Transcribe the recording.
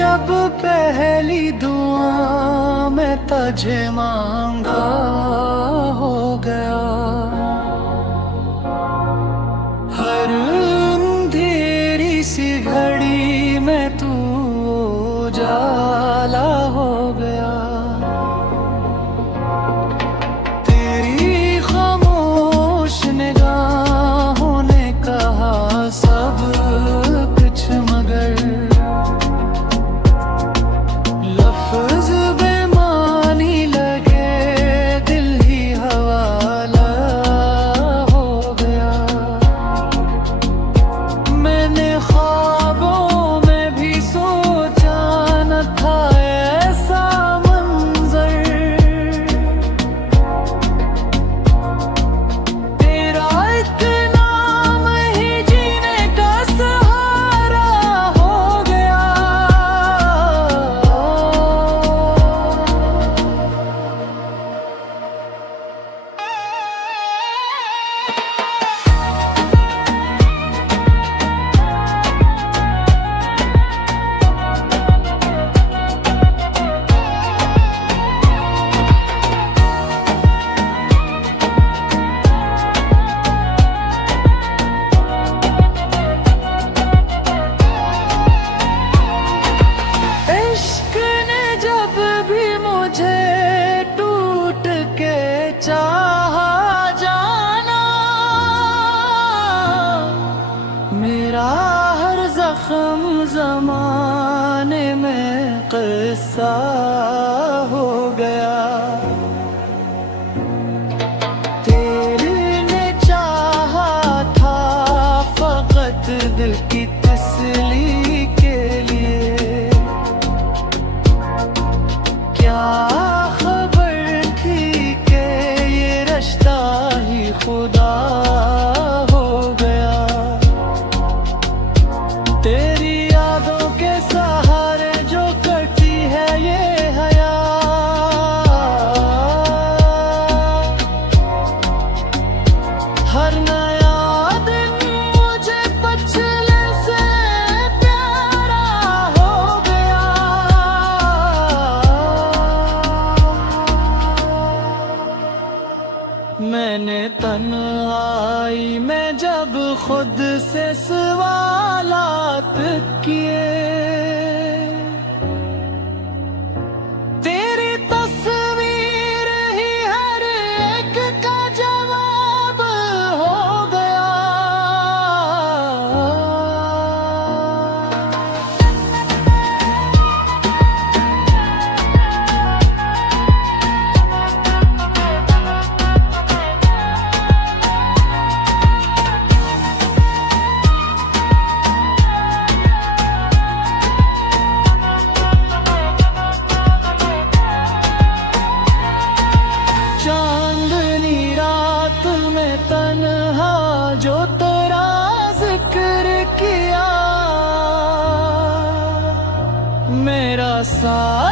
जब पहली दुआ में तुझे मांगा हो गया, हर अंधेरी सी घड़ी में तू उजाला हो गया। तेरी खामोश निगाहों ने कहा सब कुछ, मगर लफ्ज बेमानी लगे, दिल ही हवाला हो गया। मैंने ख्वाबों में भी सोचा न था ऐसा मंजर, तेरा एक नाम ही जीने का सहारा हो गया। इश्क ने जब भी मुझे टूट के चाहा जाना, मेरा हर जख्म जमाने में किस्सा हो गया। तेरे ने चाहा था फकत दिल की तसल्ली के लिए, क्या खबर थी कि ये रिश्ता ही खुदा हो गया। तेरी यादों के सहारे जो करती है ये हया, हर नया दिन मुझे पछले से प्यारा हो गया। मैंने तन्हाई में जब खुद से सवालात किए, तेरी तस्वीर ही हर एक का जवाब हो गया। चांदनी रात में तन्हा जो तेरा जिक्र किया, मेरा साथ